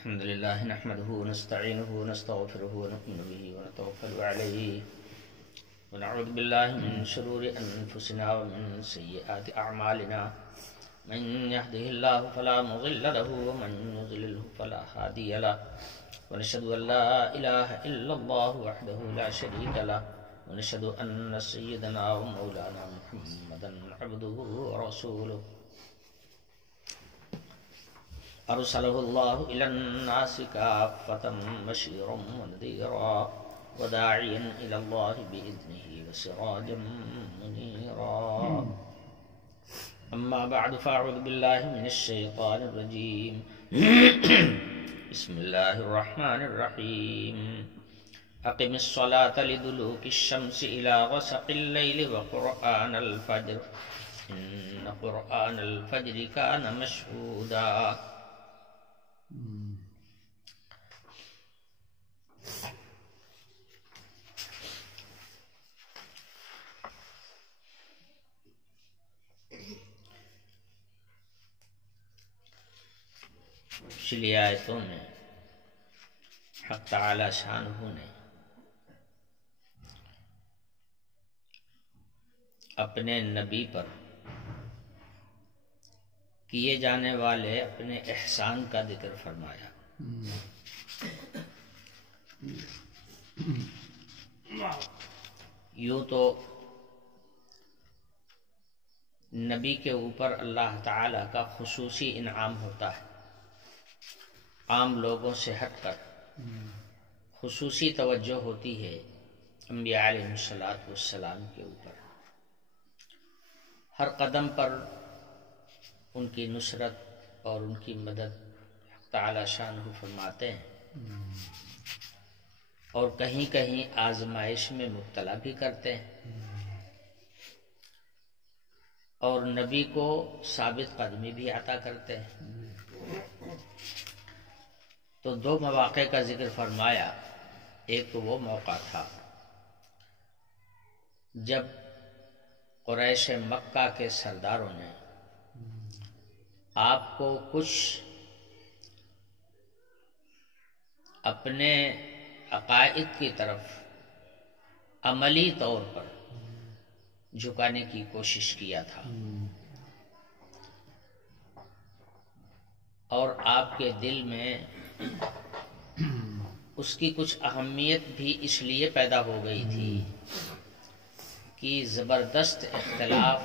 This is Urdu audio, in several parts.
الحمد لله نحمده ونستعينه ونستغفره ونؤمن به ونتوكل عليه ونعوذ بالله من شرور أنفسنا ومن سيئات أعمالنا من يهده الله فلا مضل له ومن يضلله فلا هادي له ونشهد أن لا إله إلا الله وحده لا شريك له ونشهد أن سيدنا ومولانا محمدا عبده ورسوله أرسله الله إلى الناس كافة بشيرا ونذيرا وداعيا إلى الله بإذنه وسراجا منيرا أما بعد فأعوذ بالله من الشيطان الرجيم بسم الله الرحمن الرحيم أقم الصلاة لدلوك الشمس إلى غسق الليل وقرآن الفجر إن قرآن الفجر كان مشهودا پچھلی آیتوں میں حق تعالی شانہ نے اپنے نبی پر کیے جانے والے اپنے احسان کا ذکر فرمایا۔ یوں تو نبی کے اوپر اللہ تعالی کا خصوصی انعام ہوتا ہے، عام لوگوں سے ہٹ کر خصوصی توجہ ہوتی ہے انبیاء علیہ السلام کے اوپر۔ ہر قدم پر ان کی نصرت اور ان کی مدد حق تعالی شانہ فرماتے ہیں، اور کہیں کہیں آزمائش میں مبتلا بھی کرتے ہیں، اور نبی کو ثابت قدمی بھی عطا کرتے ہیں۔ تو دو مواقع کا ذکر فرمایا۔ ایک تو وہ موقع تھا جب قریش مکہ کے سرداروں نے آپ کو کچھ اپنے عقائد کی طرف عملی طور پر جھکانے کی کوشش کیا تھا، اور آپ کے دل میں اس کی کچھ اہمیت بھی اس لیے پیدا ہو گئی تھی کہ زبردست اختلاف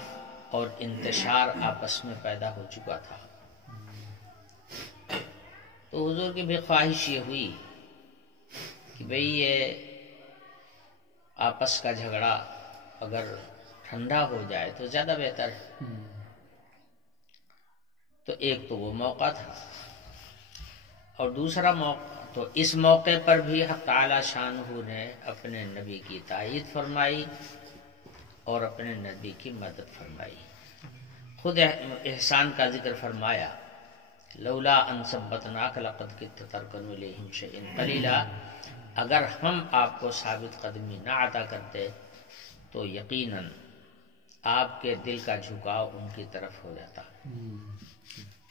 اور انتشار آپس میں پیدا ہو چکا تھا۔ تو حضور کی بھی خواہش یہ ہوئی کہ بھئی یہ آپس کا جھگڑا اگر ٹھنڈا ہو جائے تو زیادہ بہتر ہے۔ تو ایک تو وہ موقع تھا، اور دوسرا موقع تو اس موقع پر بھی حق تعالی شانہ نے اپنے نبی کی تائید فرمائی اور اپنے نبی کی مدد فرمائی۔ خود احسان کا ذکر فرمایا، لولا ان ثبتناک لقد کدت ترکن الیہم شیئا قلیلا، اگر ہم آپ کو ثابت قدمی نہ عطا کرتے تو یقیناً آپ کے دل کا جھکاؤ ان کی طرف ہو جاتا،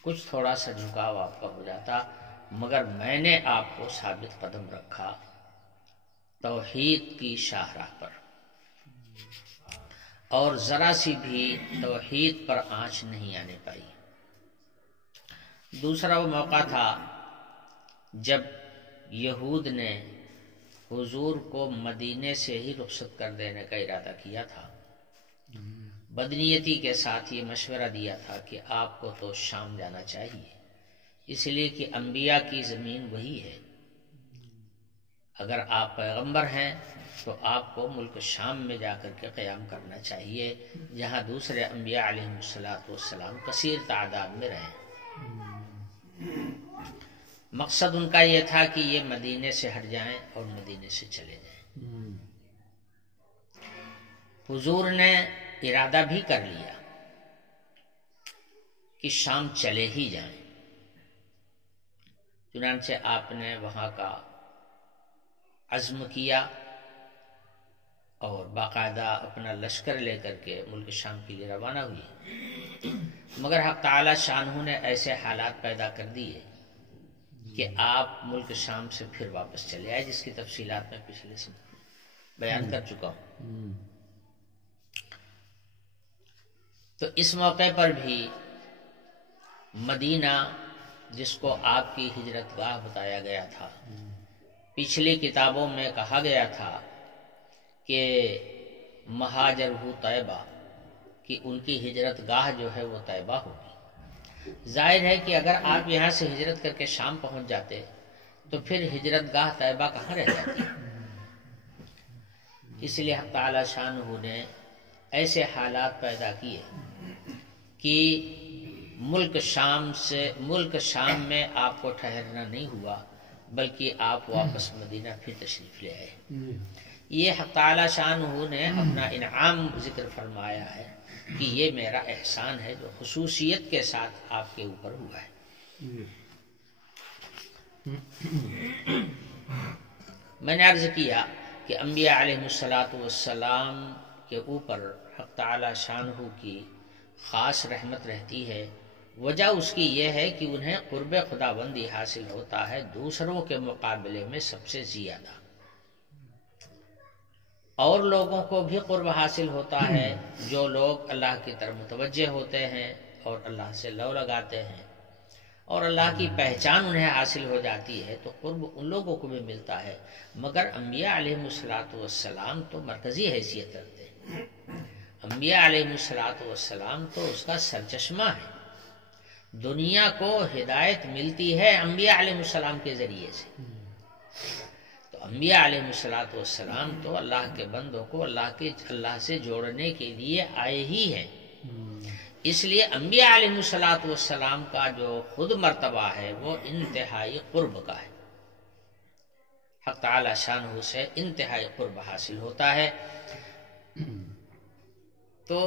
کچھ تھوڑا سا جھکاؤ آپ کا ہو جاتا، مگر میں نے آپ کو ثابت قدم رکھا توحید کی شاہراہ پر، اور ذرا سی بھی توحید پر آنچ نہیں آنے پائی۔ دوسرا وہ موقع تھا جب یہود نے حضور کو مدینے سے ہی رخصت کر دینے کا ارادہ کیا تھا، بدنیتی کے ساتھ یہ مشورہ دیا تھا کہ آپ کو تو شام جانا چاہیے، اس لیے کہ انبیاء کی زمین وہی ہے، اگر آپ پیغمبر ہیں تو آپ کو ملک شام میں جا کر کے قیام کرنا چاہیے، جہاں دوسرے انبیاء علیہ السلام کثیر تعداد میں رہیں۔ مقصد ان کا یہ تھا کہ یہ مدینے سے ہٹ جائیں اور مدینے سے چلے جائیں۔ حضور نے ارادہ بھی کر لیا کہ شام چلے ہی جائیں، چنانچہ آپ نے وہاں کا عزم کیا اور باقاعدہ اپنا لشکر لے کر کے ملک شام کے لیے روانہ ہوئی، مگر حق تعالی شانہ نے ایسے حالات پیدا کر دیے کہ آپ ملک شام سے پھر واپس چلے آئے، جس کی تفصیلات میں پچھلے سے بیان کر چکا ہوں۔ تو اس موقع پر بھی مدینہ، جس کو آپ کی ہجرت گاہ بتایا گیا تھا، پچھلی کتابوں میں کہا گیا تھا کہ مہاجر ہو طیبہ، کہ ان کی ہجرت گاہ جو ہے وہ طیبہ ہوگی۔ ظاہر ہے کہ اگر آپ یہاں سے ہجرت کر کے شام پہنچ جاتے تو پھر ہجرت گاہ طیبہ کہاں رہ جاتی؟ اس لیے حق تعالی شانہ نے ایسے حالات پیدا کیے کہ ملک شام میں آپ کو ٹھہرنا نہیں ہوا، بلکہ آپ واپس مدینہ پھر تشریف لے آئے۔ یہ حق تعالی شانہ نے اپنا انعام ذکر فرمایا ہے کہ یہ میرا احسان ہے جو خصوصیت کے ساتھ آپ کے اوپر ہوا ہے۔ میں نے عرض کیا کہ انبیاء علیہ السلام کے اوپر حق تعالی شانہ کی خاص رحمت رہتی ہے۔ وجہ اس کی یہ ہے کہ انہیں قرب خداوندی حاصل ہوتا ہے دوسروں کے مقابلے میں سب سے زیادہ۔ اور لوگوں کو بھی قرب حاصل ہوتا ہے جو لوگ اللہ کی طرف متوجہ ہوتے ہیں اور اللہ سے لو لگاتے ہیں، اور اللہ کی پہچان انہیں حاصل ہو جاتی ہے تو قرب ان لوگوں کو بھی ملتا ہے۔ مگر انبیاء علیہ السلام تو مرکزی حیثیت رکھتے ہیں۔ انبیاء علیہ السلام تو اس کا سرچشمہ ہے۔ دنیا کو ہدایت ملتی ہے انبیاء علیہ السلام کے ذریعے سے۔ تو انبیاء علیہ السلام تو اللہ کے بندوں کو اللہ سے جوڑنے کے لیے آئے ہی ہیں۔ اس لیے انبیاء علیہ السلام کا جو خود مرتبہ ہے وہ انتہائی قرب کا ہے۔ حق تعالی شانہ سے انتہائی قرب حاصل ہوتا ہے۔ تو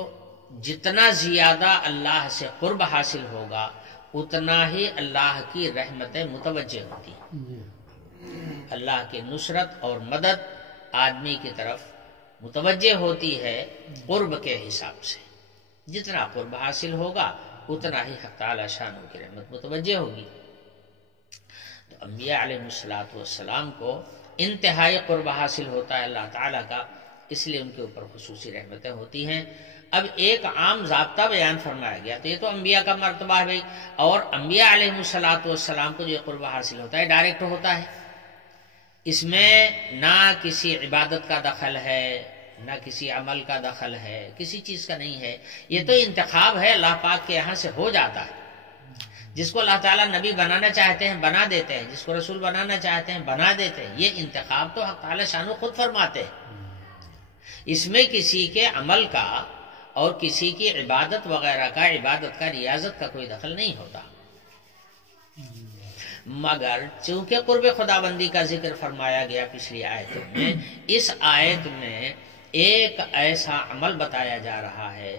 جتنا زیادہ اللہ سے قرب حاصل ہوگا اتنا ہی اللہ کی رحمتیں متوجہ ہوتی ہیں۔ اللہ کی نصرت اور مدد آدمی کی طرف متوجہ ہوتی ہے قرب کے حساب سے۔ جتنا قرب حاصل ہوگا اتنا ہی حق تعالی شانہ کی رحمت متوجہ ہوگی۔ تو انبیاء علیہ السلام کو انتہائی قرب حاصل ہوتا ہے اللہ تعالیٰ کا، اس لیے ان کے اوپر خصوصی رحمتیں ہوتی ہیں۔ اب ایک عام ضابطہ بیان فرمایا گیا، تو یہ تو انبیاء کا مرتبہ ہے بھائی، اور انبیاء علیہ السلام کو جو قرب حاصل ہوتا ہے ڈائریکٹ ہوتا ہے۔ اس میں نہ کسی عبادت کا دخل ہے، نہ کسی عمل کا دخل ہے، کسی چیز کا نہیں ہے۔ یہ تو انتخاب ہے، اللہ پاک کے یہاں سے ہو جاتا ہے۔ جس کو اللہ تعالیٰ نبی بنانا چاہتے ہیں بنا دیتے ہیں، جس کو رسول بنانا چاہتے ہیں بنا دیتے ہیں۔ یہ انتخاب تو حق تعالی شانہ خود فرماتے ہیں۔ اس میں کسی کے عمل کا اور کسی کی عبادت وغیرہ کا، عبادت کا، ریاضت کا کوئی دخل نہیں ہوتا۔ مگر چونکہ قرب خداوندی کا ذکر فرمایا گیا پچھلی آیتوں میں، اس آیت میں ایک ایسا عمل بتایا جا رہا ہے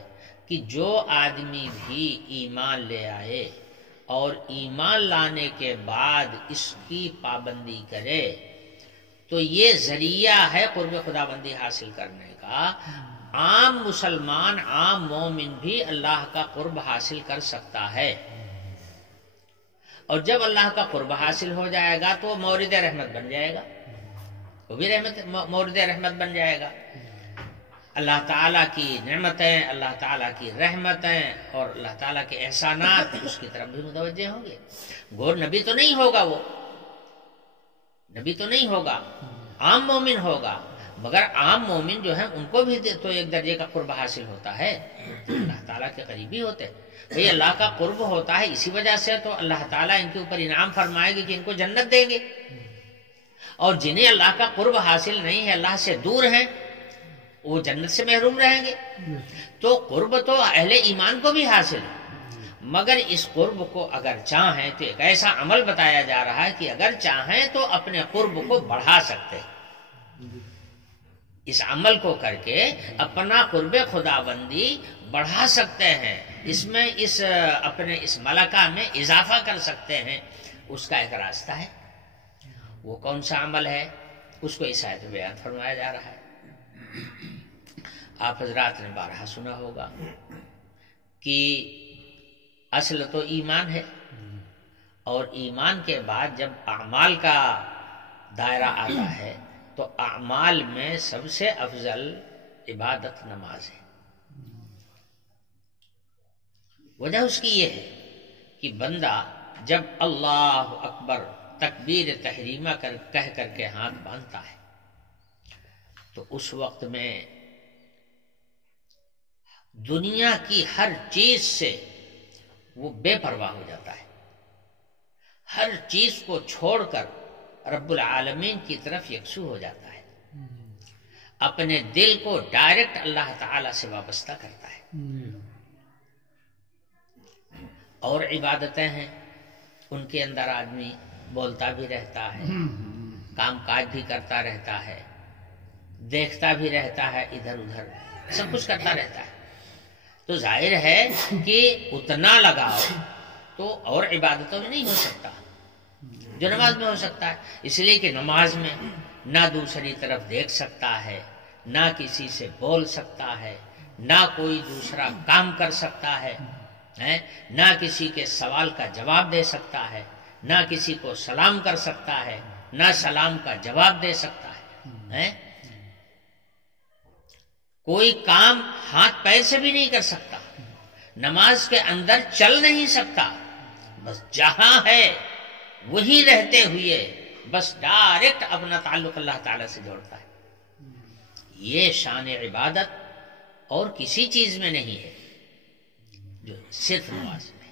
کہ جو آدمی بھی ایمان لے آئے اور ایمان لانے کے بعد اس کی پابندی کرے تو یہ ذریعہ ہے قرب خداوندی حاصل کرنے کا۔ عام مسلمان، عام مومن بھی اللہ کا قرب حاصل کر سکتا ہے، اور جب اللہ کا قرب حاصل ہو جائے گا تو مورد رحمت بن جائے گا، وہ بھی مورد رحمت بن جائے گا۔ اللہ تعالیٰ کی نعمتیں، اللہ تعالیٰ کی رحمتیں اور اللہ تعالیٰ کے احسانات اس کی طرف بھی متوجہ ہوں گے۔ گور نبی تو نہیں ہوگا، وہ نبی تو نہیں ہوگا، عام مومن ہوگا، مگر عام مومن جو ہیں ان کو بھی تو ایک درجے کا قرب حاصل ہوتا ہے، اللہ تعالیٰ کے قریبی ہوتے ہیں۔ بھئی اللہ کا قرب ہوتا ہے، اسی وجہ سے تو اللہ تعالیٰ ان کے اوپر انعام فرمائے گی کہ ان کو جنت دیں گے، اور جنہیں اللہ کا قرب حاصل نہیں ہے، اللہ سے دور ہیں، وہ جنت سے محروم رہیں گے۔ تو قرب تو اہل ایمان کو بھی حاصل ہے، مگر اس قرب کو اگر چاہیں تو ایک ایسا عمل بتایا جا رہا ہے کہ اگر چاہیں تو اپنے قرب کو بڑھا سکتے ہیں۔ اس عمل کو کر کے اپنا قرب خداوندی بڑھا سکتے ہیں، اس میں اپنے اس ملکہ میں اضافہ کر سکتے ہیں۔ اس کا ایک راستہ ہے، وہ کون سا عمل ہے اس کو اس آیت میں بیان فرمایا جا رہا ہے۔ آپ حضرات نے بارہا سنا ہوگا کہ اصل تو ایمان ہے، اور ایمان کے بعد جب اعمال کا دائرہ آتا ہے تو اعمال میں سب سے افضل عبادت نماز ہے۔ وجہ اس کی یہ ہے کہ بندہ جب اللہ اکبر تکبیر تحریمہ کہہ کر کے ہاتھ باندھتا ہے تو اس وقت میں دنیا کی ہر چیز سے وہ بے پرواہ ہو جاتا ہے، ہر چیز کو چھوڑ کر رب العالمین کی طرف یکسو ہو جاتا ہے، اپنے دل کو ڈائریکٹ اللہ تعالی سے وابستہ کرتا ہے۔ اور عبادتیں ہیں ان کے اندر آدمی بولتا بھی رہتا ہے، کام کاج بھی کرتا رہتا ہے، دیکھتا بھی رہتا ہے، ادھر ادھر سب کچھ کرتا رہتا ہے، تو ظاہر ہے کہ اتنا لگاؤ تو اور عبادتوں میں نہیں ہو سکتا جو نماز میں ہو سکتا ہے۔ اس لیے کہ نماز میں نہ دوسری طرف دیکھ سکتا ہے، نہ کسی سے بول سکتا ہے، نہ کوئی دوسرا کام کر سکتا ہے، نہ کسی کے سوال کا جواب دے سکتا ہے، نہ کسی کو سلام کر سکتا ہے، نہ سلام کا جواب دے سکتا ہے، کوئی کام ہاتھ پیر سے بھی نہیں کر سکتا، نماز کے اندر چل نہیں سکتا، بس جہاں ہے وہی رہتے ہوئے بس ڈائریکٹ اپنا تعلق اللہ تعالی سے جوڑتا ہے۔ یہ شان عبادت اور کسی چیز میں نہیں ہے جو صرف نماز میں۔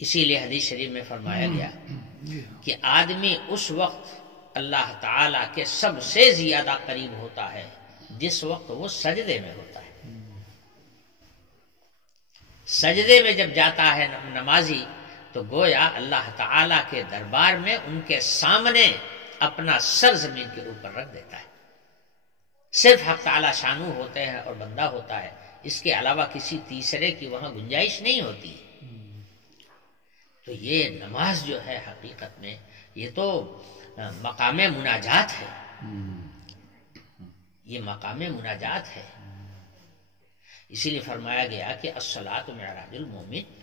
اسی لیے حدیث شریف میں فرمایا گیا کہ آدمی اس وقت اللہ تعالی کے سب سے زیادہ قریب ہوتا ہے جس وقت وہ سجدے میں ہوتا ہے۔ سجدے میں جب جاتا ہے نمازی تو گویا اللہ تعالی کے دربار میں ان کے سامنے اپنا سر زمین کے اوپر رکھ دیتا ہے، صرف حق تعالی شانو ہوتے ہیں اور بندہ ہوتا ہے، اس کے علاوہ کسی تیسرے کی وہاں گنجائش نہیں ہوتی۔ تو یہ نماز جو ہے حقیقت میں یہ تو مقام مناجات ہے، یہ مقام مناجات ہے۔ اسی لیے فرمایا گیا کہ الصلاۃ معراج المومن،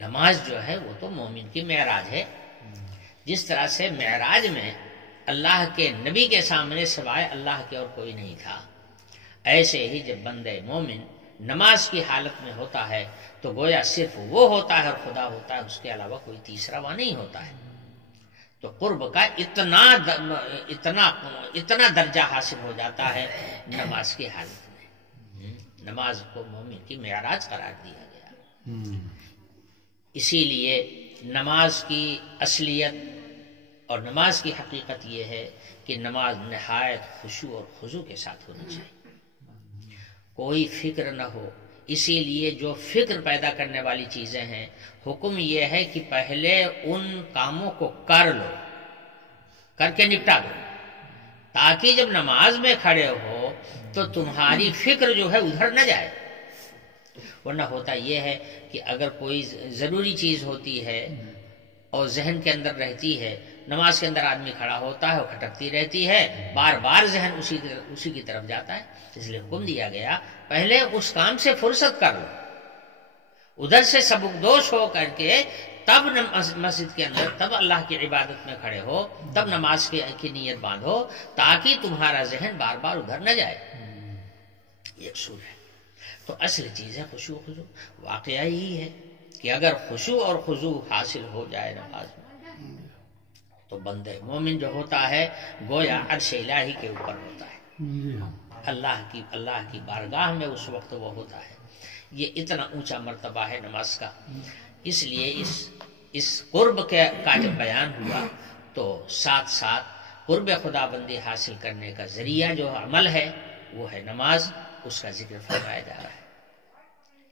نماز جو ہے وہ تو مومن کی معراج ہے۔ جس طرح سے معراج میں اللہ کے نبی کے سامنے سوائے اللہ کے اور کوئی نہیں تھا، ایسے ہی جب بندے مومن نماز کی حالت میں ہوتا ہے تو گویا صرف وہ ہوتا ہے اور خدا ہوتا ہے، اس کے علاوہ کوئی تیسرا وہاں نہیں ہوتا ہے۔ تو قرب کا اتنا درجہ حاصل ہو جاتا ہے نماز کی حالت میں۔ نماز کو مومن کی معراج قرار دیا گیا۔ اسی لیے نماز کی اصلیت اور نماز کی حقیقت یہ ہے کہ نماز نہایت خشوع اور خضوع کے ساتھ ہونی چاہیے، کوئی فکر نہ ہو۔ اسی لیے جو فکر پیدا کرنے والی چیزیں ہیں، حکم یہ ہے کہ پہلے ان کاموں کو کر لو، کر کے نپٹا دو، تاکہ جب نماز میں کھڑے ہو تو تمہاری فکر جو ہے ادھر نہ جائے۔ ورنہ ہوتا یہ ہے کہ اگر کوئی ضروری چیز ہوتی ہے اور ذہن کے اندر رہتی ہے، نماز کے اندر آدمی کھڑا ہوتا ہے اور کھٹکتی رہتی ہے، بار بار ذہن اسی کی طرف جاتا ہے۔ اس لیے حکم دیا گیا پہلے اس کام سے فرصت کر لو، ادھر سے سبکدوش ہو کر کے تب مسجد کے اندر، تب اللہ کی عبادت میں کھڑے ہو، تب نماز کی نیت باندھو، تاکہ تمہارا ذہن بار بار ادھر نہ جائے۔ یہ اصول ہے۔ تو اصل چیز ہے خشوع خضوع۔ واقعہ یہی ہے کہ اگر خشوع اور خضوع حاصل ہو جائے نماز میں تو بندے مومن جو ہوتا ہے گویا عرش الہی کے اوپر ہوتا ہے، اللہ کی بارگاہ میں اس وقت وہ ہوتا ہے۔ یہ اتنا اونچا مرتبہ ہے نماز کا۔ اس لیے اس قرب کا جب بیان ہوا تو ساتھ ساتھ قرب خدا بندی حاصل کرنے کا ذریعہ جو عمل ہے وہ ہے نماز، اس کا ذکر فرمایا جا رہا ہے۔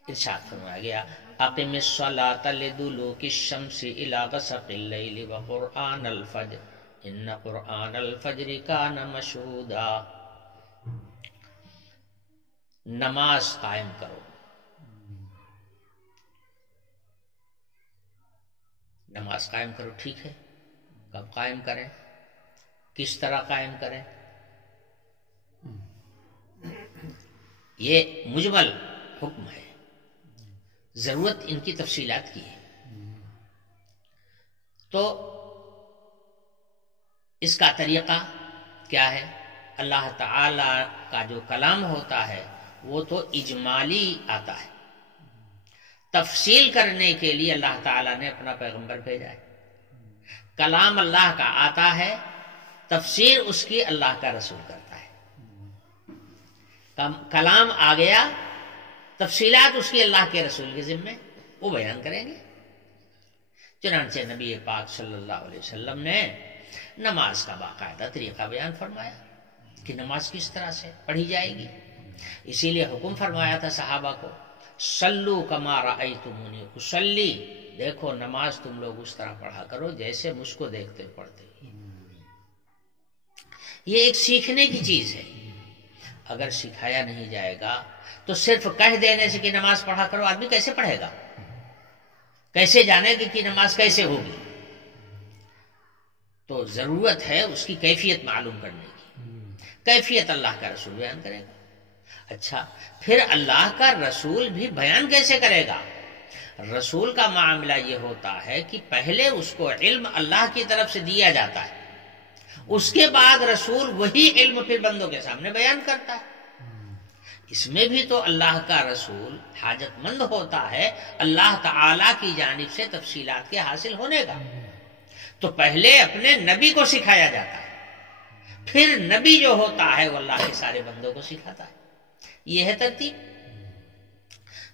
ارشاد فرمایا گیا اقم الصلاۃ لدلوک الشمس الی غسق اللیل وقرآن الفجر ان قرآن الفجر کان مشہودا۔ نماز قائم کرو، نماز قائم کرو، ٹھیک ہے، کب قائم کریں، کس طرح قائم کریں، یہ مجمل حکم ہے۔ ضرورت ان کی تفصیلات کی ہے. تو اس کا طریقہ کیا ہے؟ اللہ تعالی کا جو کلام ہوتا ہے وہ تو اجمالی آتا ہے. تفصیل کرنے کے لیے اللہ تعالیٰ نے اپنا پیغمبر بھیجا ہے. کلام اللہ کا آتا ہے، تفسیر اس کی اللہ کا رسول کرتا ہے. کلام آ گیا، تفصیلات اس کی اللہ کے رسول کے ذمے، وہ بیان کریں گے. چنانچہ نبی پاک صلی اللہ علیہ وسلم نے نماز کا باقاعدہ طریقہ بیان فرمایا کہ نماز کس طرح سے پڑھی جائے گی. اسی لیے حکم فرمایا تھا صحابہ کو، صلو کما رأیتمونی اصلی، دیکھو نماز تم لوگ اس طرح پڑھا کرو جیسے مجھ کو دیکھتے پڑھتے. یہ ایک سیکھنے کی چیز ہے. اگر سکھایا نہیں جائے گا تو صرف کہہ دینے سے کہ نماز پڑھا کرو، آدمی کیسے پڑھے گا؟ کیسے جانے گا کہ نماز کیسے ہوگی؟ تو ضرورت ہے اس کی کیفیت معلوم کرنے کی. کیفیت اللہ کا رسول بیان کرے گا. اچھا، پھر اللہ کا رسول بھی بیان کیسے کرے گا؟ رسول کا معاملہ یہ ہوتا ہے کہ پہلے اس کو علم اللہ کی طرف سے دیا جاتا ہے، اس کے بعد رسول وہی علم پھر بندوں کے سامنے بیان کرتا ہے. اس میں بھی تو اللہ کا رسول حاجت مند ہوتا ہے اللہ تعالی کی جانب سے تفصیلات کے حاصل ہونے کا. تو پہلے اپنے نبی کو سکھایا جاتا ہے، پھر نبی جو ہوتا ہے وہ اللہ کے سارے بندوں کو سکھاتا ہے. یہ ہے ترتیب.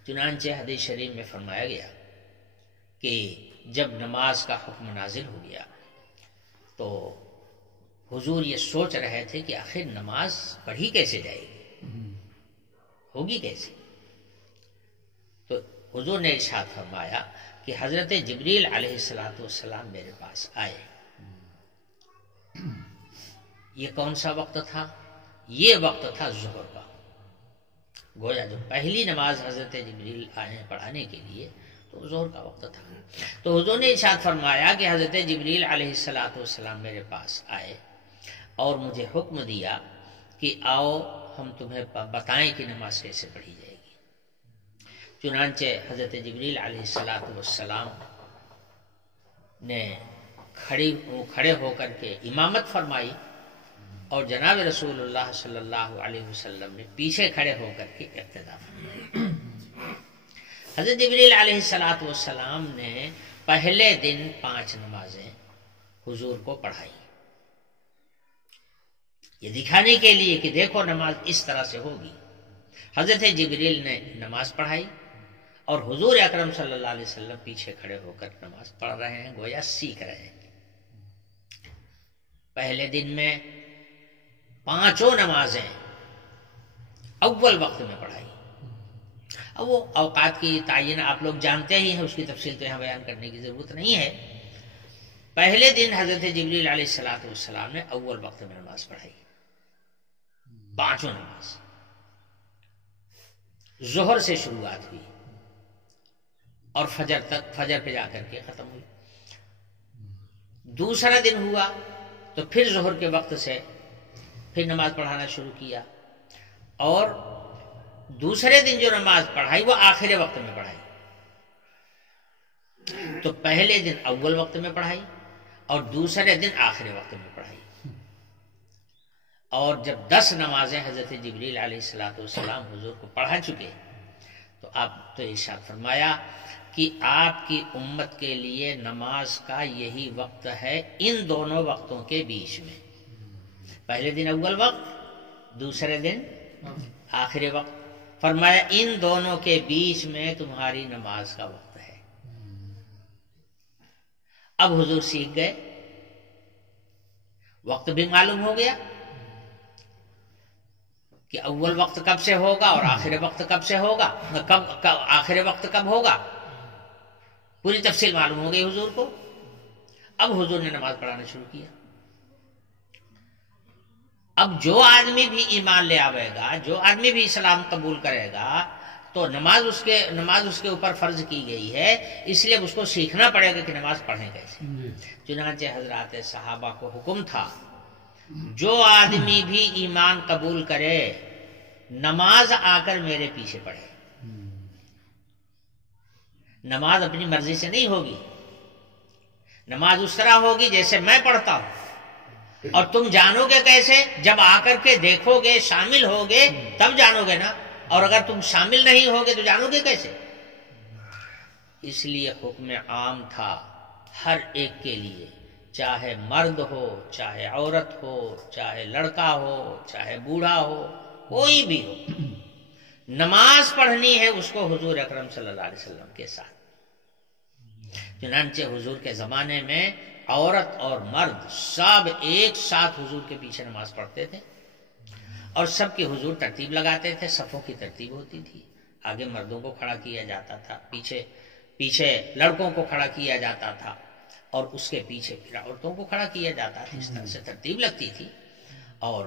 چنانچہ حدیث شریف میں فرمایا گیا کہ جب نماز کا حکم نازل ہو گیا تو حضور یہ سوچ رہے تھے کہ آخر نماز پڑھی کیسے جائے گی، ہوگی کیسے. تو حضور نے ارشاد فرمایا کہ حضرت جبریل علیہ السلام میرے پاس آئے. یہ کون سا وقت تھا؟ یہ وقت تھا ظہر کا. گویا جو پہلی نماز حضرت جبریل آئے پڑھانے کے لیے تو ظہر کا وقت تھا. تو حضور نے ارشاد فرمایا کہ حضرت جبریل علیہ السلام میرے پاس آئے اور مجھے حکم دیا کہ آؤ ہم تمہیں بتائیں کہ نماز کیسے پڑھی جائے گی. چنانچہ حضرت جبریل علیہ السلام نے کھڑے ہو کر کے امامت فرمائی اور جناب رسول اللہ صلی اللہ علیہ وسلم نے پیچھے کھڑے ہو کر کے اقتداء فرمایا. حضرت جبریل علیہ السلام نے پہلے دن 5 نمازیں حضور کو پڑھائی، یہ دکھانے کے لیے کہ دیکھو نماز اس طرح سے ہوگی. حضرت جبریل نے نماز پڑھائی اور حضور اکرم صلی اللہ علیہ وسلم پیچھے کھڑے ہو کر نماز پڑھ رہے ہیں، گویا سیکھ رہے ہیں. پہلے دن میں 5 نمازیں اول وقت میں پڑھائی. اب وہ اوقات کی تعین آپ لوگ جانتے ہی ہیں، اس کی تفصیل تو یہاں بیان کرنے کی ضرورت نہیں ہے. پہلے دن حضرت جبریل علیہ السلام نے اول وقت میں نماز پڑھائی، 5 نماز. ظہر سے شروعات ہوئی اور فجر پہ جا کر کے ختم ہوئی. دوسرا دن ہوا تو پھر ظہر کے وقت سے پھر نماز پڑھانا شروع کیا اور دوسرے دن جو نماز پڑھائی وہ آخر وقت میں پڑھائی. تو پہلے دن اول وقت میں پڑھائی اور دوسرے دن آخر وقت میں پڑھائی. اور جب 10 نمازیں حضرت جبریل علیہ السلام حضور کو پڑھا چکے تو آپ تو ارشاد فرمایا کہ آپ کی امت کے لیے نماز کا یہی وقت ہے ان دونوں وقتوں کے بیچ میں. پہلے دن اول وقت، دوسرے دن آخری وقت. فرمایا ان دونوں کے بیچ میں تمہاری نماز کا وقت ہے. اب حضور سیکھ گئے، وقت بھی معلوم ہو گیا کہ اول وقت کب سے ہوگا اور آخر وقت کب سے ہوگا، آخر وقت کب ہوگا، پوری تفصیل معلوم ہو گئی حضور کو. اب حضور نے نماز پڑھانا شروع کیا. اب جو آدمی بھی ایمان لے آئے گا، جو آدمی بھی اسلام قبول کرے گا تو نماز اس کے اوپر فرض کی گئی ہے، اس لیے اس کو سیکھنا پڑے گا کہ نماز پڑھیں کیسے. چنانچہ حضرات صحابہ کو حکم تھا جو آدمی بھی ایمان قبول کرے نماز آ کر میرے پیچھے پڑھے. نماز اپنی مرضی سے نہیں ہوگی، نماز اس طرح ہوگی جیسے میں پڑھتا ہوں، اور تم جانو گے کیسے؟ جب آ کر کے دیکھو گے، شامل ہوگے، تب جانو گے نا، اور اگر تم شامل نہیں ہوگے تو جانو گے کیسے؟ اس لیے حکم عام تھا ہر ایک کے لیے، چاہے مرد ہو، چاہے عورت ہو، چاہے لڑکا ہو، چاہے بوڑھا ہو، کوئی بھی ہو، نماز پڑھنی ہے اس کو حضور اکرم صلی اللہ علیہ وسلم کے ساتھ۔ چنانچہ حضور کے زمانے میں عورت اور مرد سب ایک ساتھ حضور کے پیچھے نماز پڑھتے تھے، اور سب کی حضور ترتیب لگاتے تھے، صفوں کی ترتیب ہوتی تھی، آگے مردوں کو کھڑا کیا جاتا تھا، پیچھے لڑکوں کو کھڑا کیا جاتا تھا، اور اس کے پیچھے پھر عورتوں کو کھڑا کیا جاتا تھا، اس طرح سے ترتیب لگتی تھی۔ اور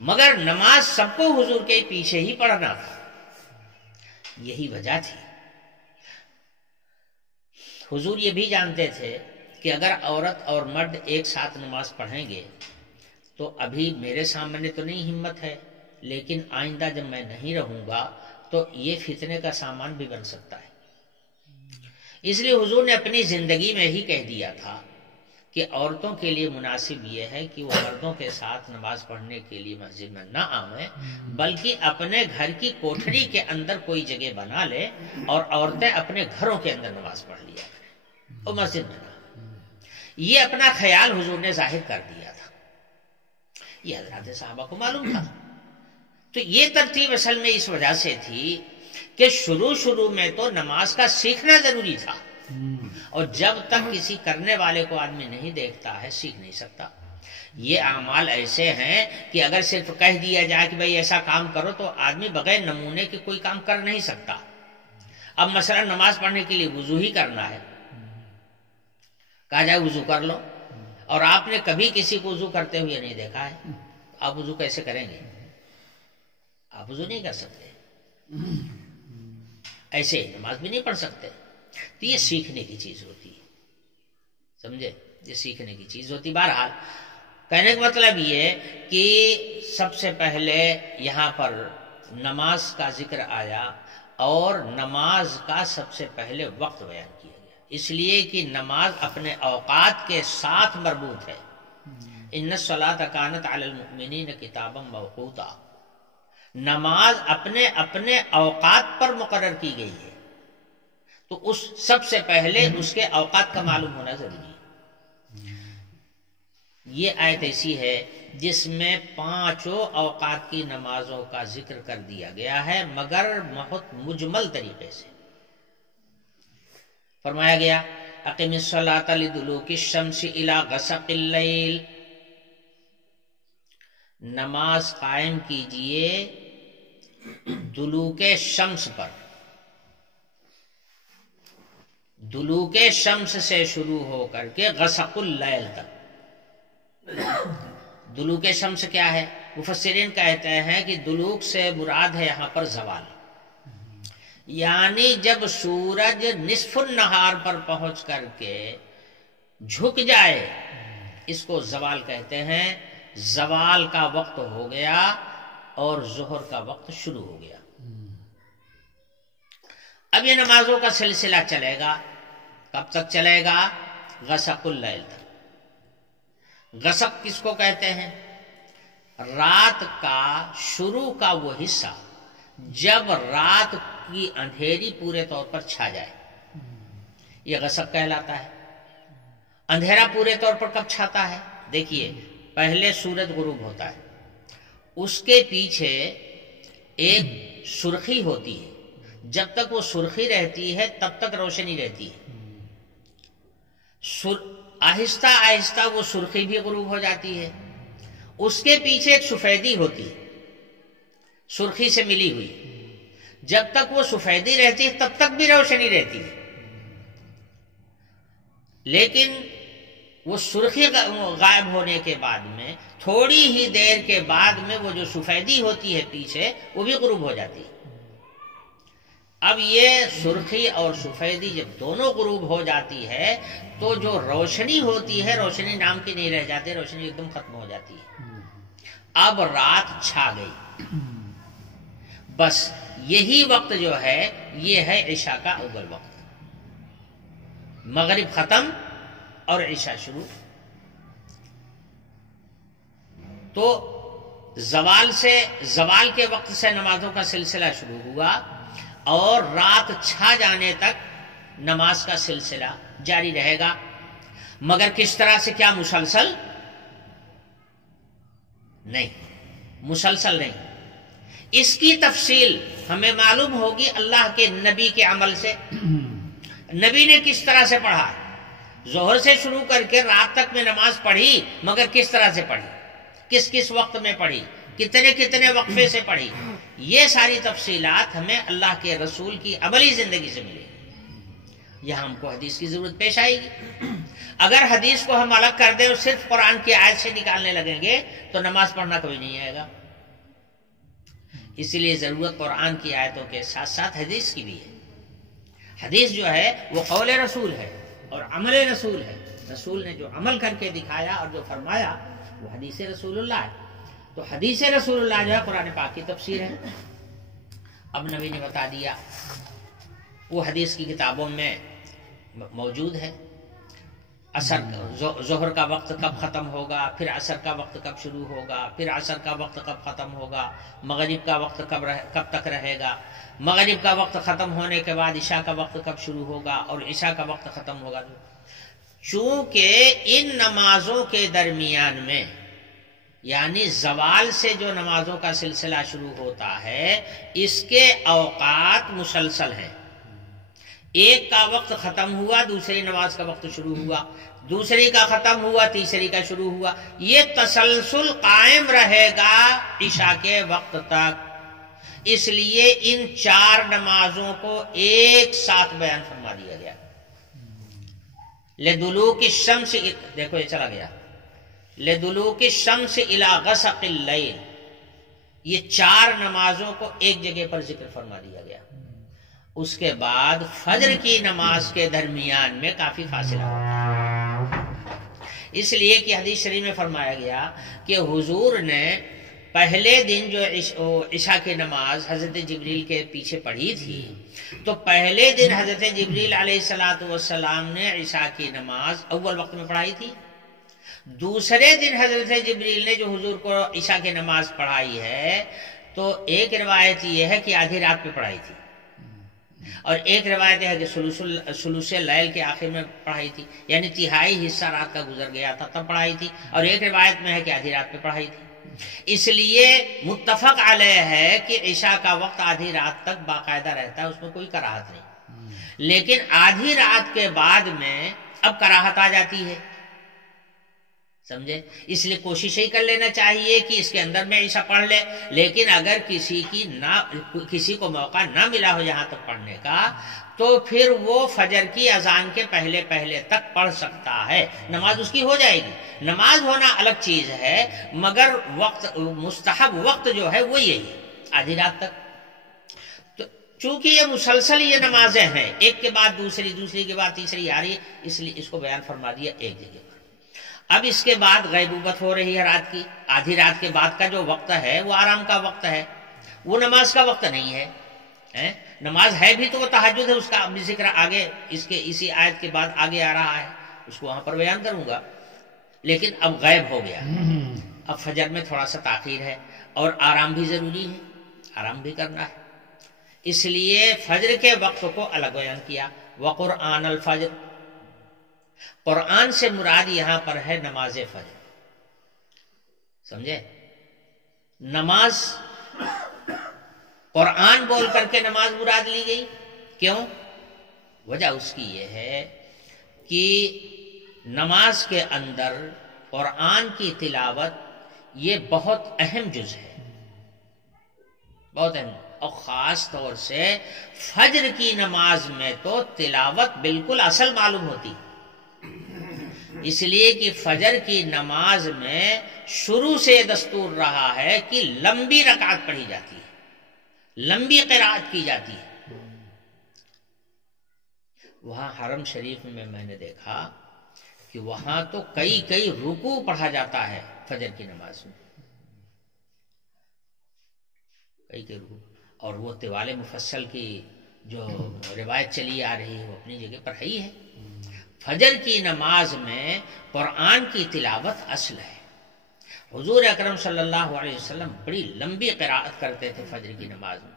مگر نماز سب کو حضور کے پیچھے ہی پڑھنا تھا، یہی وجہ تھی۔ حضور یہ بھی جانتے تھے کہ اگر عورت اور مرد ایک ساتھ نماز پڑھیں گے تو ابھی میرے سامنے تو نہیں ہمت ہے، لیکن آئندہ جب میں نہیں رہوں گا تو یہ فتنے کا سامان بھی بن سکتا ہے۔ اس لیے حضور نے اپنی زندگی میں ہی کہہ دیا تھا کہ عورتوں کے لیے مناسب یہ ہے کہ وہ مردوں کے ساتھ نماز پڑھنے کے لیے مسجد میں نہ آئیں، بلکہ اپنے گھر کی کوٹھری کے اندر کوئی جگہ بنا لے اور عورتیں اپنے گھروں کے اندر نماز پڑھ لیا کریں، وہ مسجد میں نہ آئیں۔ یہ اپنا خیال حضور نے ظاہر کر دیا تھا، یہ حضرات صحابہ کو معلوم تھا۔ تو یہ ترتیب اصل میں اس وجہ سے تھی کہ شروع میں تو نماز کا سیکھنا ضروری تھا، اور جب تک کسی کرنے والے کو آدمی نہیں دیکھتا ہے سیکھ نہیں سکتا۔ یہ اعمال ایسے ہیں کہ اگر صرف کہہ دیا جائے کہ بھئی ایسا کام کرو تو آدمی بغیر نمونے کے کوئی کام کر نہیں سکتا۔ اب مثلا نماز پڑھنے کے لیے وضو ہی کرنا ہے، کہا جائے وضو کر لو، اور آپ نے کبھی کسی کو وضو کرتے ہوئے نہیں دیکھا ہے، آپ وضو کیسے کریں گے؟ آپ وضو نہیں کر سکتے، ایسے نماز بھی نہیں پڑھ سکتے۔ تو یہ سیکھنے کی چیز ہوتی ہے، سمجھے؟ یہ سیکھنے کی چیز ہوتی۔ بہرحال کہنے کا مطلب یہ کہ سب سے پہلے یہاں پر نماز کا ذکر آیا، اور نماز کا سب سے پہلے وقت بیان کیا گیا، اس لیے کہ نماز اپنے اوقات کے ساتھ مربوط ہے۔ ان الصلاۃ کانت علی المؤمنین کتابا موقوتا، نماز اپنے اپنے اوقات پر مقرر کی گئی ہے، تو اس سب سے پہلے اس کے اوقات کا معلوم ہونا ضروری ہے۔ یہ آیت ایسی ہے جس میں 5 اوقات کی نمازوں کا ذکر کر دیا گیا ہے، مگر بہت مجمل طریقے سے فرمایا گیا اقم الصلاۃ لدلوک الشمس الی غسق اللیل، نماز قائم کیجئے دلوک شمس پر، دلوک شمس سے شروع ہو کر کے غسق اللیل تک۔ دلوک شمس کیا ہے؟ مفسرین کہتے ہیں کہ دلوک سے مراد ہے یہاں پر زوال، یعنی جب سورج نصف النہار پر پہنچ کر کے جھک جائے، اس کو زوال کہتے ہیں۔ زوال کا وقت ہو گیا اور ظہر کا وقت شروع ہو گیا۔ اب یہ نمازوں کا سلسلہ چلے گا، کب تک چلے گا؟ غسق اللیل تک۔ غسق کس کو کہتے ہیں؟ رات کا شروع کا وہ حصہ جب رات کی اندھیری پورے طور پر چھا جائے، یہ غسق کہلاتا ہے۔ اندھیرا پورے طور پر کب چھاتا ہے؟ دیکھیے، پہلے سورج غروب ہوتا ہے، اس کے پیچھے ایک سرخی ہوتی ہے، جب تک وہ سرخی رہتی ہے تب تک روشنی رہتی ہے۔ آہستہ آہستہ وہ سرخی بھی غروب ہو جاتی ہے، اس کے پیچھے ایک سفیدی ہوتی ہے سرخی سے ملی ہوئی، جب تک وہ سفیدی رہتی ہے تب تک بھی روشنی رہتی ہے، لیکن وہ سرخی غائب ہونے کے بعد میں تھوڑی ہی دیر کے بعد میں وہ جو سفیدی ہوتی ہے پیچھے وہ بھی غروب ہو جاتی ہے۔ اب یہ سرخی اور سفیدی جب دونوں غروب ہو جاتی ہے تو جو روشنی ہوتی ہے روشنی نام کی نہیں رہ جاتی، روشنی ایک دم ختم ہو جاتی ہے۔ اب رات چھا گئی، بس یہی وقت جو ہے یہ ہے عشاء کا اول وقت. مغرب ختم اور عشاء شروع. تو زوال کے وقت سے نمازوں کا سلسلہ شروع ہوا اور رات چھا جانے تک نماز کا سلسلہ جاری رہے گا. مگر کس طرح سے؟ کیا مسلسل نہیں، مسلسل نہیں. اس کی تفصیل ہمیں معلوم ہوگی اللہ کے نبی کے عمل سے. نبی نے کس طرح سے پڑھا، ظہر سے شروع کر کے رات تک میں نماز پڑھی، مگر کس طرح سے پڑھی، کس کس وقت میں پڑھی، کتنے کتنے وقفے سے پڑھی، یہ ساری تفصیلات ہمیں اللہ کے رسول کی عملی زندگی سے ملے. یہاں ہم کو حدیث کی ضرورت پیش آئے گی. اگر حدیث کو ہم الگ کر دیں اور صرف قرآن کی آیت سے نکالنے لگیں گے تو نماز پڑھنا کبھی نہیں آئے گا. اسی لیے ضرورت قرآن کی آیتوں کے ساتھ ساتھ حدیث کی بھی ہے. حدیث جو ہے وہ قول رسول ہے اور عمل رسول ہے. رسول نے جو عمل کر کے دکھایا اور جو فرمایا وہ حدیث رسول اللہ ہے. تو حدیث رسول اللہ جو ہے قرآن پاک کی تفسیر ہے. اب نبی نے بتا دیا، وہ حدیث کی کتابوں میں موجود ہے. ظہر کا وقت کب ختم ہوگا، پھر عصر کا وقت کب شروع ہوگا، پھر عصر کا وقت کب ختم ہوگا، مغرب کا وقت کب تک رہے گا، مغرب کا وقت ختم ہونے کے بعد عشاء کا وقت کب شروع ہوگا اور عشاء کا وقت ختم ہوگا. چونکہ ان نمازوں کے درمیان میں، یعنی زوال سے جو نمازوں کا سلسلہ شروع ہوتا ہے، اس کے اوقات مسلسل ہیں. ایک کا وقت ختم ہوا، دوسری نماز کا وقت شروع ہوا، دوسری کا ختم ہوا، تیسری کا شروع ہوا. یہ تسلسل قائم رہے گا عشاء کے وقت تک. اس لیے ان چار نمازوں کو ایک ساتھ بیان فرما دیا گیا. لدلوک الشمس، دیکھو یہ چلا گیا، لدلوک الشمس الی غسق اللیل، یہ چار نمازوں کو ایک جگہ پر ذکر فرما دیا گیا. اس کے بعد فجر کی نماز کے درمیان میں کافی فاصلہ ہوتا ہے. اس لیے کہ حدیث شریف میں فرمایا گیا کہ حضور نے پہلے دن جو عشاء کی نماز حضرت جبریل کے پیچھے پڑھی تھی، تو پہلے دن حضرت جبریل علیہ السلام نے عشاء کی نماز اول وقت میں پڑھائی تھی. دوسرے دن حضرت جبریل نے جو حضور کو عشاء کی نماز پڑھائی ہے، تو ایک روایت یہ ہے کہ آدھی رات پہ پڑھائی تھی، اور ایک روایت ہے کہ ثلث اللیل کے آخر میں پڑھائی تھی، یعنی تہائی حصہ رات کا گزر گیا تھا تب پڑھائی تھی، اور ایک روایت میں ہے کہ آدھی رات پہ پڑھائی تھی. اس لیے متفق علیہ ہے کہ عشاء کا وقت آدھی رات تک باقاعدہ رہتا ہے، اس میں کوئی کراہت نہیں. لیکن آدھی رات کے بعد میں اب کراہت آ جاتی ہے، سمجھے؟ اس لیے کوشش ہی کر لینا چاہیے کہ اس کے اندر میں عشاء پڑھ لے. لیکن اگر کسی کو موقع نہ ملا ہو یہاں تک پڑھنے کا، تو پھر وہ فجر کی اذان کے پہلے تک پڑھ سکتا ہے، نماز اس کی ہو جائے گی. نماز ہونا الگ چیز ہے، مگر مستحب وقت جو ہے وہ یہی ہے، آدھی رات تک. تو چونکہ یہ مسلسل یہ نمازیں ہیں، ایک کے بعد دوسری، دوسری کے بعد تیسری آ رہی ہے، اس لیے اس کو بیان فرما دیا ایک جگہ پر. اب اس کے بعد غیبوبت ہو رہی ہے رات کی. آدھی رات کے بعد کا جو وقت ہے وہ آرام کا وقت ہے، وہ نماز کا وقت نہیں ہے. نماز ہے بھی تو وہ تہجد ہے، اس کا اب ذکر آگے اسی آیت کے بعد آگے آ رہا ہے، اس کو وہاں پر بیان کروں گا. لیکن اب غیب ہو گیا، اب فجر میں تھوڑا سا تاخیر ہے، اور آرام بھی ضروری ہے، آرام بھی کرنا ہے. اس لیے فجر کے وقت کو الگ بیان کیا. وقرآن الفجر، قرآن سے مراد یہاں پر ہے نماز فجر، سمجھے؟ نماز قرآن بول کر کے نماز مراد لی گئی. کیوں؟ وجہ اس کی یہ ہے کہ نماز کے اندر قرآن کی تلاوت یہ بہت اہم جز ہے، بہت اہم، اور خاص طور سے فجر کی نماز میں تو تلاوت بالکل اصل معلوم ہوتی ہے. اس لیے کہ فجر کی نماز میں شروع سے دستور رہا ہے کہ لمبی رکعت پڑھی جاتی ہے، لمبی قرات کی جاتی ہے. وہاں حرم شریف میں نے دیکھا کہ وہاں تو کئی رکوع پڑھا جاتا ہے فجر کی نماز میں، کئی رکوع. اور وہ طوال مفصل کی جو روایت چلی آ رہی ہے وہ اپنی جگہ پر ہی ہے۔ فجر کی نماز میں قرآن کی تلاوت اصل ہے۔ حضور اکرم صلی اللہ علیہ وسلم بڑی لمبی قراءت کرتے تھے فجر کی نماز میں۔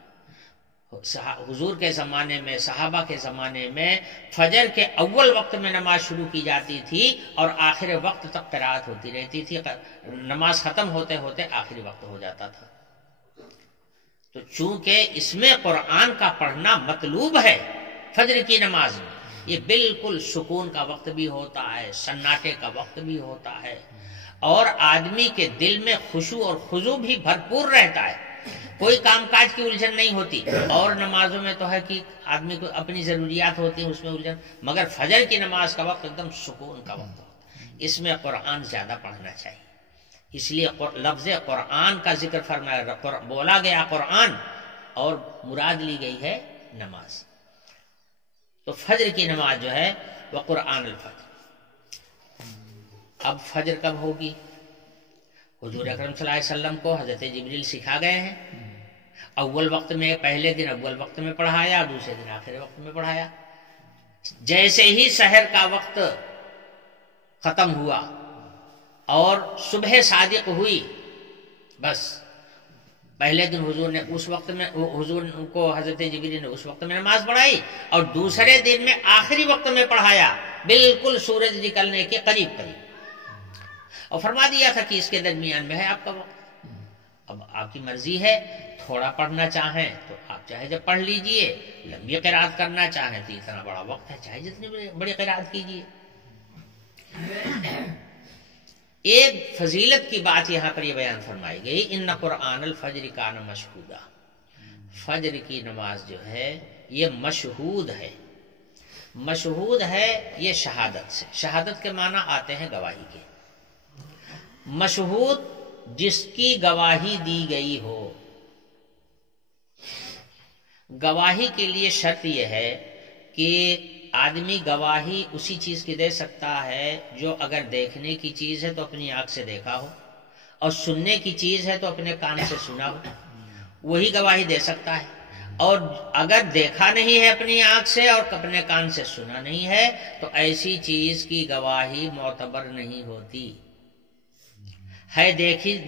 حضور کے زمانے میں، صحابہ کے زمانے میں فجر کے اول وقت میں نماز شروع کی جاتی تھی اور آخر وقت تک قراءت ہوتی رہتی تھی، نماز ختم ہوتے ہوتے آخری وقت ہو جاتا تھا۔ تو چونکہ اس میں قرآن کا پڑھنا مطلوب ہے فجر کی نماز میں، یہ بالکل سکون کا وقت بھی ہوتا ہے، سناٹے کا وقت بھی ہوتا ہے، اور آدمی کے دل میں خشوع اور خضوع بھی بھرپور رہتا ہے، کوئی کام کاج کی الجھن نہیں ہوتی۔ اور نمازوں میں تو ہے کہ آدمی کو اپنی ضروریات ہوتی ہیں، اس میں الجھن، مگر فجر کی نماز کا وقت ایک دم سکون کا وقت ہوتا ہے، اس میں قرآن زیادہ پڑھنا چاہیے۔ اس لیے لفظ قرآن کا ذکر فرمایا، بولا گیا قرآن اور مراد لی گئی ہے نماز۔ تو فجر کی نماز جو ہے وہ قرآن الفجر۔ اب فجر کب ہوگی؟ حضور اکرم صلی اللہ علیہ وسلم کو حضرت جبریل سکھا گئے ہیں، اول وقت میں پہلے دن اول وقت میں پڑھایا، دوسرے دن آخر وقت میں پڑھایا۔ جیسے ہی سحر کا وقت ختم ہوا اور صبح صادق ہوئی، بس پہلے دن حضور نے اس وقت میں، حضور کو حضرت جبریل نے اس وقت میں نماز پڑھائی، اور دوسرے دن میں آخری وقت میں پڑھایا، بالکل سورج نکلنے کے قریب قریب، اور فرما دیا تھا کہ اس کے درمیان میں ہے آپ کا وقت۔ اب آپ کی مرضی ہے، تھوڑا پڑھنا چاہیں تو آپ چاہے جب پڑھ لیجئے، لمبی قرات کرنا چاہیں تو اتنا بڑا وقت ہے، چاہے جتنی بڑی قرات کیجئے۔ ایک فضیلت کی بات یہاں پر یہ بیان فرمائی گئی، ان قرآن الفجر کان مشہودا، فجر کی نماز جو ہے یہ مشہود ہے۔ مشہود ہے یہ شہادت سے، شہادت کے معنی آتے ہیں گواہی کے۔ مشہود جس کی گواہی دی گئی ہو۔ گواہی کے لیے شرط یہ ہے کہ آدمی گواہی اسی چیز کی دے سکتا ہے جو اگر دیکھنے کی چیز ہے تو اپنی آنکھ سے دیکھا ہو، اور سننے کی چیز ہے تو اپنے کان سے سنا ہو، وہی گواہی دے سکتا ہے۔ اور اگر دیکھا نہیں ہے اپنی آنکھ سے اور اپنے کان سے سنا نہیں ہے تو ایسی چیز کی گواہی معتبر نہیں ہوتی ہے۔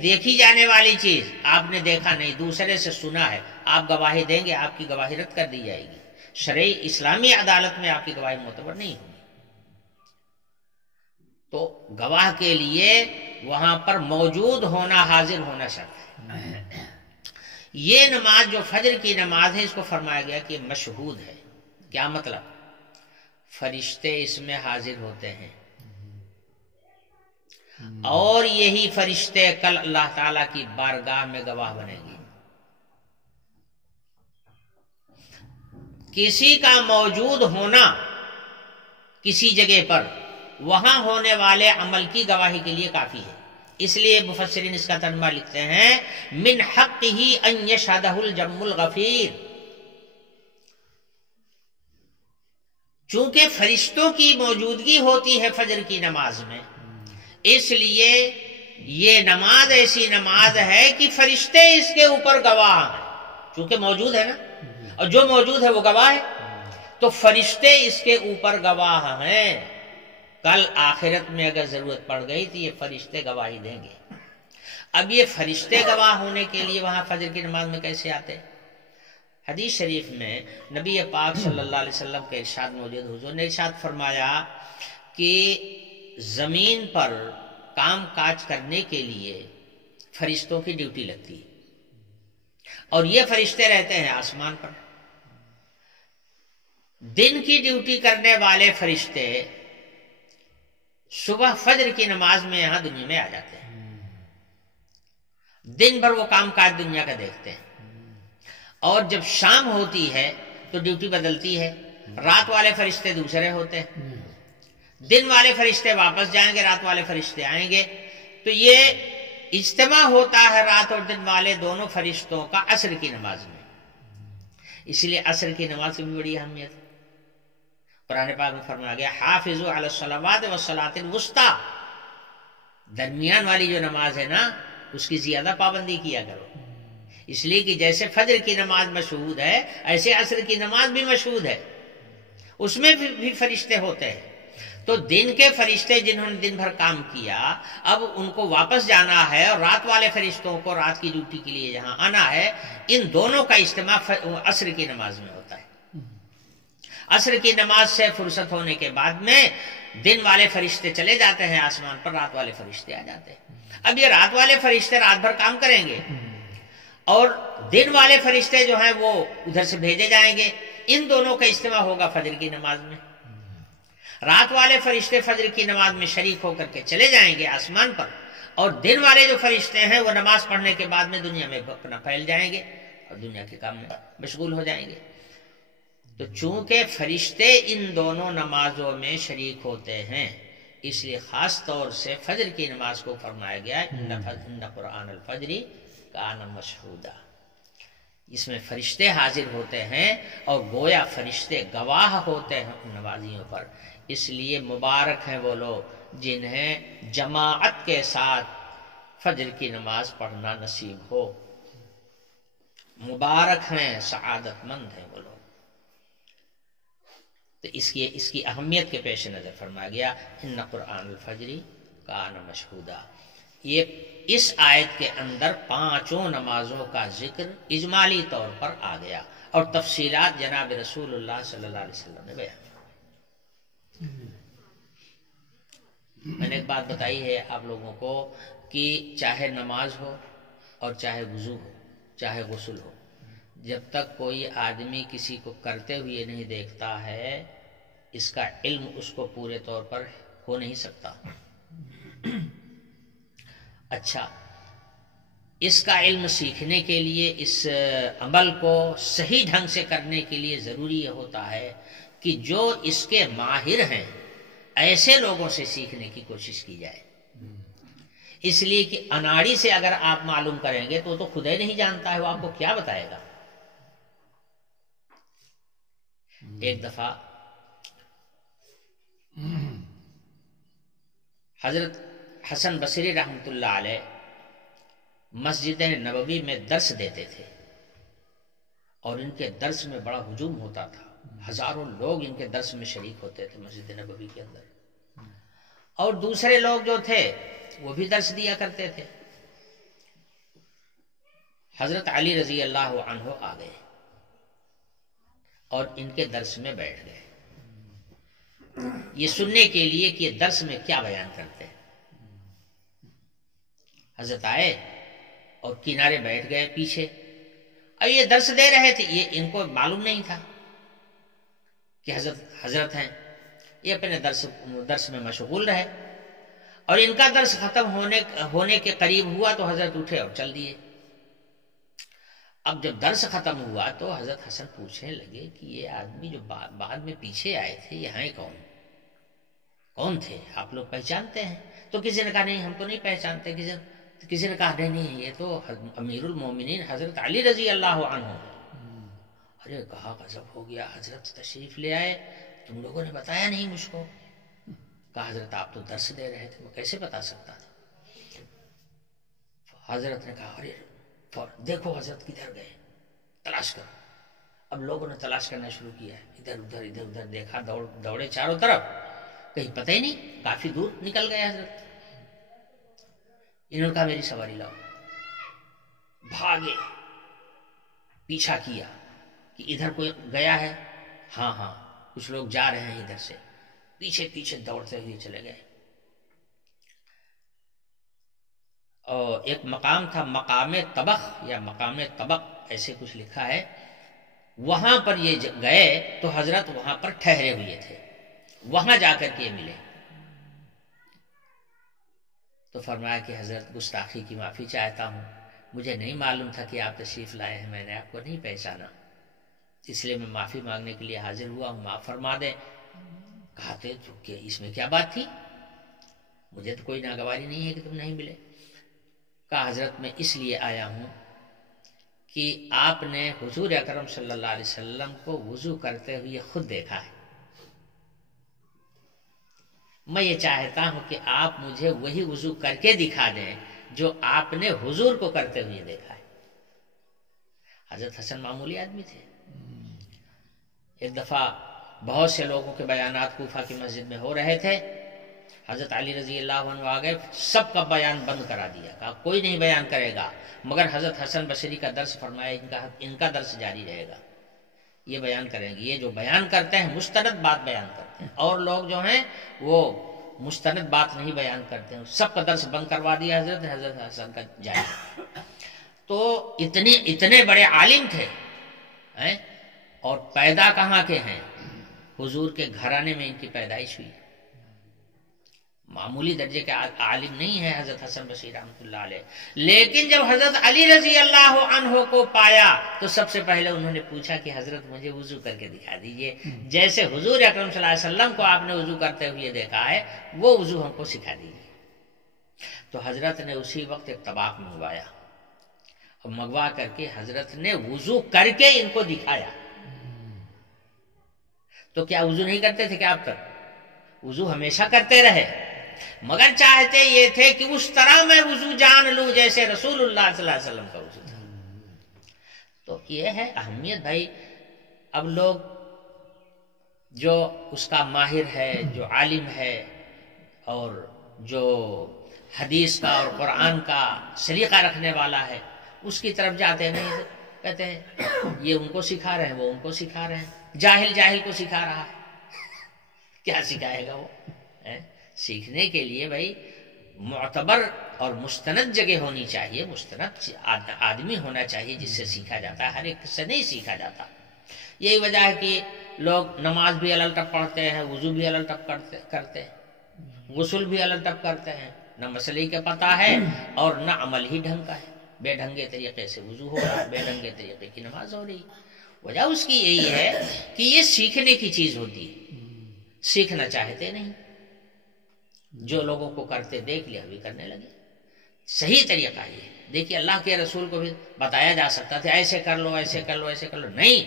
دیکھی جانے والی چیز آپ نے دیکھا نہیں، دوسرے سے سنا ہے، آپ گواہی دیں گے، آپ کی گواہی رد کر دی جائے گی، شرعی اسلامی عدالت میں آپ کی گواہی معتبر نہیں ہوگی۔ تو گواہ کے لیے وہاں پر موجود ہونا، حاضر ہونا شرط ہے۔ یہ نماز جو فجر کی نماز ہے، اس کو فرمایا گیا کہ مشہود ہے۔ کیا مطلب؟ فرشتے اس میں حاضر ہوتے ہیں، اور یہی فرشتے کل اللہ تعالی کی بارگاہ میں گواہ بنیں گے۔ کسی کا موجود ہونا کسی جگہ پر، وہاں ہونے والے عمل کی گواہی کے لیے کافی ہے۔ اس لیے مفسرین اس کا ترجمہ لکھتے ہیں، من حقہ ان یشہدہ الجم الغفیر، چونکہ فرشتوں کی موجودگی ہوتی ہے فجر کی نماز میں، اس لیے یہ نماز ایسی نماز ہے کہ فرشتے اس کے اوپر گواہ ہیں، چونکہ موجود ہے نا، اور جو موجود ہے وہ گواہ ہے، تو فرشتے اس کے اوپر گواہ ہیں۔ کل آخرت میں اگر ضرورت پڑ گئی تو یہ فرشتے گواہی دیں گے۔ اب یہ فرشتے گواہ ہونے کے لیے وہاں فجر کی نماز میں کیسے آتے؟ حدیث شریف میں نبی پاک صلی اللہ علیہ وسلم کے ارشاد موجود، حضور نے ارشاد فرمایا کہ زمین پر کام کاج کرنے کے لیے فرشتوں کی ڈیوٹی لگتی ہے، اور یہ فرشتے رہتے ہیں آسمان پر۔ دن کی ڈیوٹی کرنے والے فرشتے صبح فجر کی نماز میں یہاں دنیا میں آ جاتے ہیں، دن بھر وہ کام کاج دنیا کا دیکھتے ہیں، اور جب شام ہوتی ہے تو ڈیوٹی بدلتی ہے، رات والے فرشتے دوسرے ہوتے ہیں، دن والے فرشتے واپس جائیں گے، رات والے فرشتے آئیں گے، تو یہ اجتماع ہوتا ہے رات اور دن والے دونوں فرشتوں کا عصر کی نماز میں۔ اس لیے عصر کی نماز کی بھی بڑی اہمیت ہے۔ قرآن پاک میں فرمایا گیا، حافظوا علی الصلوات والصلاۃ الوسطی، درمیان والی جو نماز ہے نا اس کی زیادہ پابندی کیا کرو۔ اس لیے کہ جیسے فجر کی نماز مشہود ہے ایسے عصر کی نماز بھی مشہود ہے، اس میں بھی فرشتے ہوتے ہیں۔ تو دن کے فرشتے جنہوں نے دن بھر کام کیا، اب ان کو واپس جانا ہے، اور رات والے فرشتوں کو رات کی ڈیوٹی کے لیے جہاں آنا ہے، ان دونوں کا اجتماع عصر کی نماز میں ہوتا ہے۔ عصر کی نماز سے فرصت ہونے کے بعد میں دن والے فرشتے چلے جاتے ہیں آسمان پر، رات والے فرشتے آ جاتے ہیں۔ اب یہ رات والے فرشتے رات بھر کام کریں گے اور دن والے فرشتے جو ہیں وہ ادھر سے بھیجے جائیں گے، ان دونوں کا اجتماع ہوگا فجر کی نماز میں۔ رات والے فرشتے فجر کی نماز میں شریک ہو کر کے چلے جائیں گے آسمان پر، اور دن والے جو فرشتے ہیں وہ نماز پڑھنے کے بعد میں دنیا میں اپنا پھیل جائیں گے اور دنیا کے کام میں مشغول ہو جائیں گے۔ تو چونکہ فرشتے ان دونوں نمازوں میں شریک ہوتے ہیں، اس لیے خاص طور سے فجر کی نماز کو فرمایا گیا ان قرآن الفجر کان مشہودا۔ اس میں فرشتے حاضر ہوتے ہیں اور گویا فرشتے گواہ ہوتے ہیں ان نمازیوں پر۔ اس لیے مبارک ہیں وہ لوگ جنہیں جماعت کے ساتھ فجر کی نماز پڑھنا نصیب ہو، مبارک ہیں، سعادت مند ہیں وہ لوگ۔ تو اس کی اہمیت کے پیش نظر فرمایا گیا ان قرآن الفجر کان مشہودا۔ یہ اس آیت کے اندر پانچوں نمازوں کا ذکر اجمالی طور پر آ گیا، اور تفصیلات جناب رسول اللہ صلی اللہ علیہ وسلم نے بیان۔ میں نے ایک بات بتائی ہے آپ لوگوں کو کہ چاہے نماز ہو اور چاہے وضو ہو، چاہے غسل ہو، جب تک کوئی آدمی کسی کو کرتے ہوئے نہیں دیکھتا ہے، اس کا علم اس کو پورے طور پر ہو نہیں سکتا۔ اچھا، اس کا علم سیکھنے کے لیے، اس عمل کو صحیح ڈھنگ سے کرنے کے لیے ضروری یہ ہوتا ہے کہ جو اس کے ماہر ہیں ایسے لوگوں سے سیکھنے کی کوشش کی جائے۔ اس لیے کہ اناڑی سے اگر آپ معلوم کریں گے تو خود ہی نہیں جانتا ہے، وہ آپ کو کیا بتائے گا۔ ایک دفعہ حضرت حسن بصری رحمۃ اللہ علیہ مسجد نبوی میں درس دیتے تھے، اور ان کے درس میں بڑا ہجوم ہوتا تھا، ہزاروں لوگ ان کے درس میں شریک ہوتے تھے مسجد نبوی کے اندر، اور دوسرے لوگ جو تھے وہ بھی درس دیا کرتے تھے۔ حضرت علی رضی اللہ عنہ آ گئے اور ان کے درس میں بیٹھ گئے، یہ سننے کے لیے کہ یہ درس میں کیا بیان کرتے ہیں۔ حضرت آئے اور کنارے بیٹھ گئے پیچھے، اب یہ درس دے رہے تھے، یہ ان کو معلوم نہیں تھا کہ حضرت ہیں، یہ اپنے درس میں مشغول رہے، اور ان کا درس ختم ہونے کے قریب ہوا تو حضرت اٹھے اور چل دیے۔ اب جب درس ختم ہوا تو حضرت حسن پوچھنے لگے کہ یہ آدمی جو بعد میں پیچھے آئے تھے، یہ ہیں کون تھے، آپ لوگ پہچانتے ہیں؟ تو کسی نے کہا نہیں ہم تو نہیں پہچانتے، کسی نے کہا نہیں یہ تو امیر المومنین حضرت علی رضی اللہ عنہ۔ ارے کہا غضب ہو گیا، حضرت تشریف لے آئے، تم لوگوں نے بتایا نہیں مجھ کو۔ کہا حضرت آپ تو درس دے رہے تھے، میں کیسے بتا سکتا تھا۔ حضرت نے کہا ارے دیکھو حضرت کدھر گئے، تلاش کرو۔ اب لوگوں نے تلاش کرنا شروع کیا، ادھر ادھر دیکھا، دوڑے چاروں طرف، کہیں پتہ ہی نہیں، کافی دور نکل گئے حضرت۔ انہوں نے کہا میری سواری لاؤ، بھاگے، پیچھا کیا کہ ادھر کوئی گیا ہے، ہاں کچھ لوگ جا رہے ہیں ادھر سے، پیچھے دوڑتے ہوئے چلے گئے۔ اور ایک مقام تھا مقام طبق یا مقام طبق ایسے کچھ لکھا ہے، وہاں پر یہ گئے تو حضرت وہاں پر ٹھہرے ہوئے تھے، وہاں جا کر کے ملے تو فرمایا کہ حضرت گستاخی کی معافی چاہتا ہوں، مجھے نہیں معلوم تھا کہ آپ تشریف لائے ہیں، میں نے آپ کو نہیں پہچانا، اس لیے میں معافی مانگنے کے لیے حاضر ہوا ہوں، معاف فرما دیں۔ کہتے کہ اس میں کیا بات تھی، مجھے تو کوئی ناگواری نہیں ہے کہ تم نہیں ملے۔ کہا حضرت میں اس لیے آیا ہوں کہ آپ نے حضور اکرم صلی اللہ علیہ وسلم کو وضو کرتے ہوئے خود دیکھا ہے، میں یہ چاہتا ہوں کہ آپ مجھے وہی وضو کر کے دکھا دیں جو آپ نے حضور کو کرتے ہوئے دیکھا ہے۔ حضرت حسن معمولی آدمی تھے. ایک دفعہ بہت سے لوگوں کے بیانات کوفہ کی مسجد میں ہو رہے تھے. حضرت علی رضی اللہ عنہ آ گئے, سب کا بیان بند کرا دیا, کہا کوئی نہیں بیان کرے گا مگر حضرت حسن بصری کا درس فرمایا, ان کا درس جاری رہے گا, یہ بیان کریں گے. یہ جو بیان کرتے ہیں مستند بات بیان کرتے ہیں, اور لوگ جو ہیں وہ مستند بات نہیں بیان کرتے ہیں. سب کا درس بند کروا دیا حضرت حسن کا جاری. تو اتنے بڑے عالم تھے, اور پیدا کہاں کے ہیں؟ حضور کے گھرانے میں ان کی پیدائش ہوئی. معمولی درجے کے عالم نہیں ہے حضرت حسن بصری رحمۃ اللہ علیہ. لیکن جب حضرت علی رضی اللہ عنہ کو پایا تو سب سے پہلے انہوں نے پوچھا کہ حضرت مجھے وضو کر کے دکھا دیجئے, جیسے حضور اکرم صلی اللہ علیہ وسلم کو آپ نے وضو کرتے ہوئے دیکھا ہے وہ وضو ہم کو سکھا دیجیے. تو حضرت نے اسی وقت ایک طباق منگوایا, اور منگوا کر کے حضرت نے وضو کر کے ان کو دکھایا. تو کیا وضو نہیں کرتے تھے کیا اب تک؟ وضو ہمیشہ کرتے رہے, مگر چاہتے یہ تھے کہ اس طرح میں وضو جان لوں جیسے رسول اللہ صلی اللہ علیہ وسلم کا وضو تھا. تو یہ ہے اہمیت بھائی. اب لوگ جو اس کا ماہر ہے, جو عالم ہے, اور جو حدیث کا اور قرآن کا سلیقہ رکھنے والا ہے, اس کی طرف جاتے نہیں, کہتے ہیں یہ ان کو سکھا رہے ہیں, وہ ان کو سکھا رہے ہیں. جاہل کو سکھا رہا ہے, کیا سکھائے گا وہ؟ سیکھنے کے لیے بھائی معتبر اور مستند جگہ ہونی چاہیے, مستند آدمی ہونا چاہیے جس سے سیکھا جاتا ہے. ہر ایک سے نہیں سیکھا جاتا. یہی وجہ ہے کہ لوگ نماز بھی الگ ٹپ پڑھتے ہیں, وضو بھی الگ ٹپ کرتے ہیں, غسل بھی الگ ٹپ کرتے ہیں, نہ مسئلے کا پتہ ہے اور نہ عمل ہی ڈھنگ کا ہے. بے ڈھنگے طریقے سے وضو ہو رہا ہے, بے ڈھنگے طریقے کی نماز ہو رہی. وجہ اس کی یہی ہے کہ یہ سیکھنے کی چیز ہوتی ہے, سیکھنا چاہتے نہیں. جو لوگوں کو کرتے دیکھ لیا بھی کرنے لگے. صحیح طریقہ یہ دیکھیے, اللہ کے رسول کو بھی بتایا جا سکتا تھا ایسے کر لو, ایسے کر لو, ایسے کر لو. نہیں,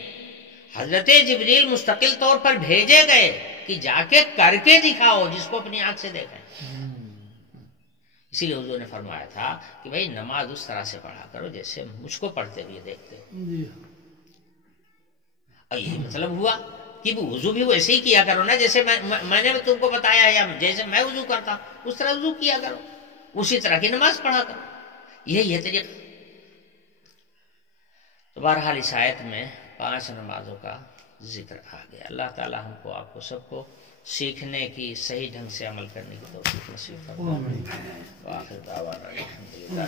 حضرت جبریل مستقل طور پر بھیجے گئے کہ جا کے کر کے دکھاؤ جس کو اپنی آنکھ سے دیکھیں. اسی لیے حضور نے فرمایا تھا کہ بھائی نماز اس طرح سے پڑھا کرو جیسے مجھ کو پڑھتے ہوئے دیکھتے ہو. اور یہی مطلب ہوا کہ وضو بھی ویسے ہی کیا کرو نا جیسے میں نے تم کو بتایا ہے, یا جیسے میں وضو کرتا ہوں اس طرح وضو کیا کرو, اسی طرح کی نماز پڑھا کرو. یہی ہے طریقہ. تو بہرحال اس آیت میں 5 نمازوں کا ذکر آ گیا. اللہ تعالی ہم کو, آپ کو سب کو سیکھنے کی, صحیح ڈھنگ سے عمل کرنے کی توفیق نصیب فرمائے. وآخر دعوانا الحمدللہ.